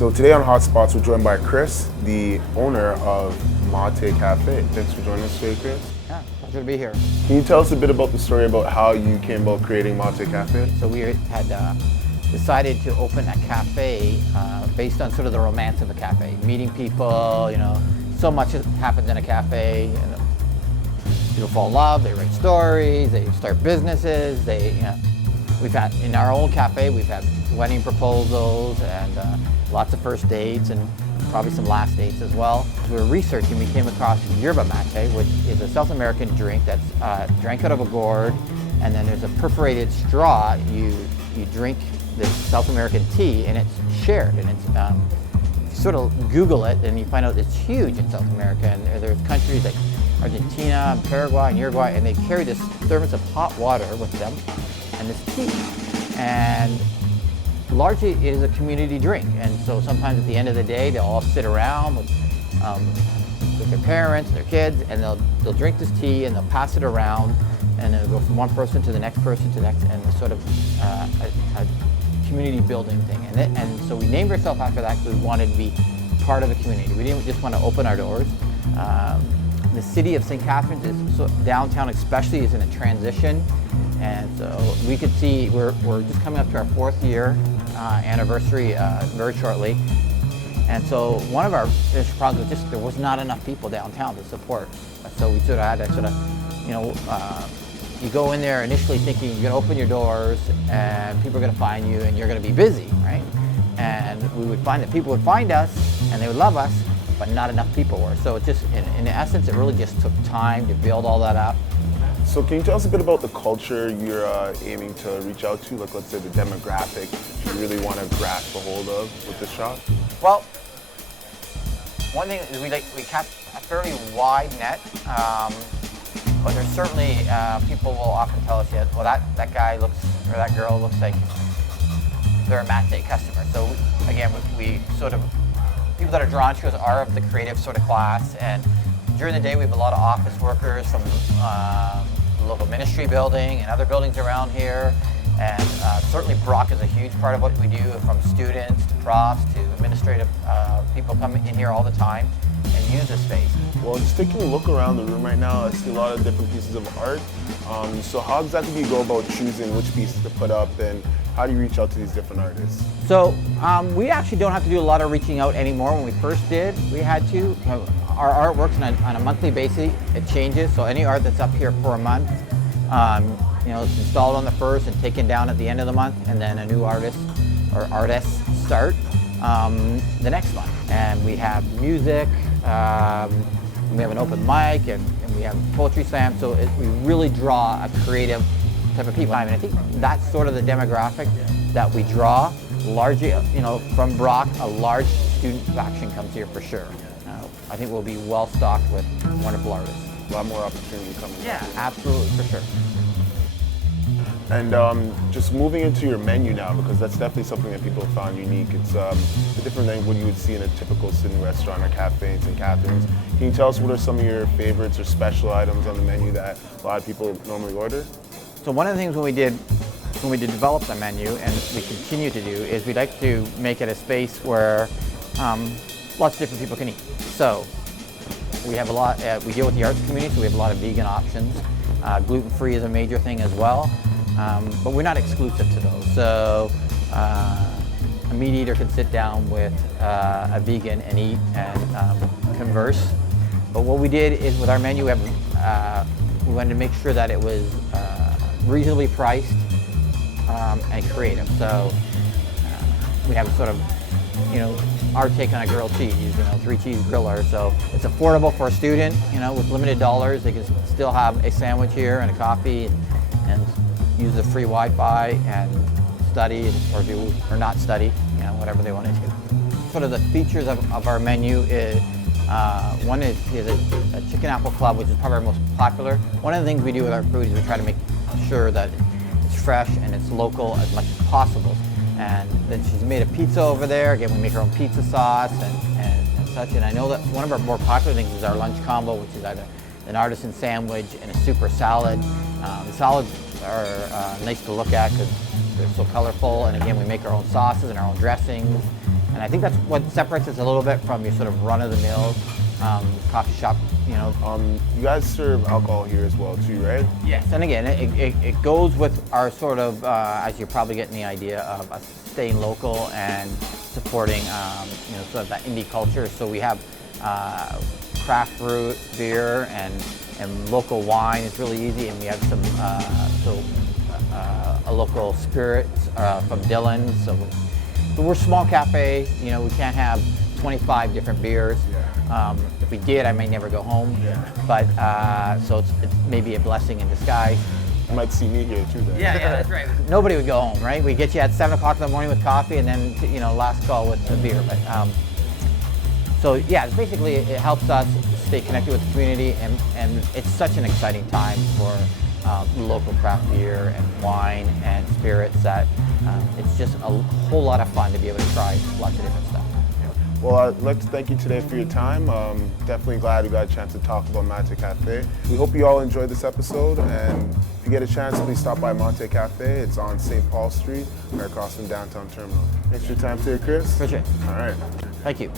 So today on Hotspots, we're joined by Chris, the owner of Mahtay Café. Thanks for joining us today, Chris. Yeah, pleasure to be here. Can you tell us a bit about the story about how you came about creating Mahtay Café? So we had decided to open a cafe based on sort of the romance of a cafe, meeting people. You know, so much happens in a cafe. And people fall in love. They write stories. They start businesses. We've had in our own cafe. We've had wedding proposals and lots of first dates and probably some last dates as well. We were researching. We came across yerba mate, which is a South American drink that's drank out of a gourd, and then there's a perforated straw. You drink this South American tea, and it's shared, and it's sort of Google it, and you find out it's huge in South America. And there's countries like Argentina, and Paraguay, and Uruguay, and they carry this thermos of hot water with them and this tea. And largely it is a community drink, and so sometimes at the end of the day they'll all sit around with their parents, their kids, and they'll drink this tea and they'll pass it around, and it'll go from one person to the next person to the next, and it's sort of a community building thing. And so we named ourselves after that because we wanted to be part of a community. We didn't just want to open our doors. The city of St. Catharines, downtown especially, is in a transition, and so we could see we're just coming up to our 4th year anniversary very shortly. And so one of our initial problems was just there was not enough people downtown to support. So we sort of had to you go in there initially thinking you're going to open your doors and people are going to find you and you're going to be busy, right? And we would find that people would find us and they would love us, but not enough people were. So it just, in essence, it really just took time to build all that up. So can you tell us a bit about the culture you're aiming to reach out to, like let's say the demographic you really want to grasp a hold of with this shop? Well, one thing is we cast a fairly wide net, but there's certainly people will often tell us, well, that guy looks, or that girl looks like they're a Mahtay customer. So again, we sort of, people that are drawn to us are of the creative sort of class, and during the day we have a lot of office workers from the local ministry building and other buildings around here, and certainly Brock is a huge part of what we do, from students to profs to administrative people come in here all the time and use this space. Well, just taking a look around the room right now, I see a lot of different pieces of art. So how exactly do you go about choosing which pieces to put up, and how do you reach out to these different artists? So we actually don't have to do a lot of reaching out anymore. When we first did, we had to. Our art works on a monthly basis. It changes, so any art that's up here for a month, it's installed on the 1st and taken down at the end of the month, and then a new artist or artists start the next month. And we have music, we have an open mic, and we have poetry slam, so we really draw a creative type of people. I mean, I think that's sort of the demographic that we draw. Largely, from Brock, a large student faction comes here for sure. I think we'll be well stocked with wonderful artists. A lot more opportunity coming. Yeah, absolutely, for sure. And just moving into your menu now, because that's definitely something that people found unique. It's different than what you would see in a typical city restaurant or cafe in St. Catharines. Can you tell us what are some of your favorites or special items on the menu that a lot of people normally order? So one of the things when we did develop the menu, and we continue to do, is we'd like to make it a space where lots of different people can eat. So we have a lot, we deal with the arts community, so we have a lot of vegan options. Gluten-free is a major thing as well, but we're not exclusive to those. So a meat eater can sit down with a vegan and eat and converse. But what we did is with our menu, we wanted to make sure that it was reasonably priced and creative. So we have sort of, our take on a grilled cheese, 3-cheese griller. So it's affordable for a student, with limited dollars. They can still have a sandwich here and a coffee and use the free Wi-Fi and study or not study, whatever they want to do. Sort of the features of our menu is, one is a chicken apple club, which is probably our most popular. One of the things we do with our food is we try to make sure that it's fresh and it's local as much as possible. And then she's made a pizza over there. Again, we make our own pizza sauce and such. And I know that one of our more popular things is our lunch combo, which is either an artisan sandwich and a super salad. The salads are nice to look at because they're so colorful. And again, we make our own sauces and our own dressings. And I think that's what separates us a little bit from your sort of run-of-the-mill coffee shop, you know. You guys serve alcohol here as well too, right? Yes, and again, it goes with our sort of, as you're probably getting the idea of us staying local and supporting, you know, sort of that indie culture. So we have craft brew beer and local wine. It's really easy, and we have some a local spirits from Dillon. So we're a small cafe. You know, we can't have 25 different beers. If we did, I may never go home. But so it's maybe a blessing in disguise. You might see me here too then. Yeah, that's right. Nobody would go home, right? We get you at 7 o'clock in the morning with coffee, and then, you know, last call with the beer. But so yeah, basically it helps us stay connected with the community, and it's such an exciting time for local craft beer and wine and spirits that it's just a whole lot of fun to be able to try lots of different stuff. Well, I'd like to thank you today for your time. Definitely glad we got a chance to talk about Mahtay Café. We hope you all enjoyed this episode, and if you get a chance, please stop by Mahtay Café. It's on St. Paul Street, right across from Downtown Terminal. Thanks for your time today, Chris. Appreciate it. All right. Thank you.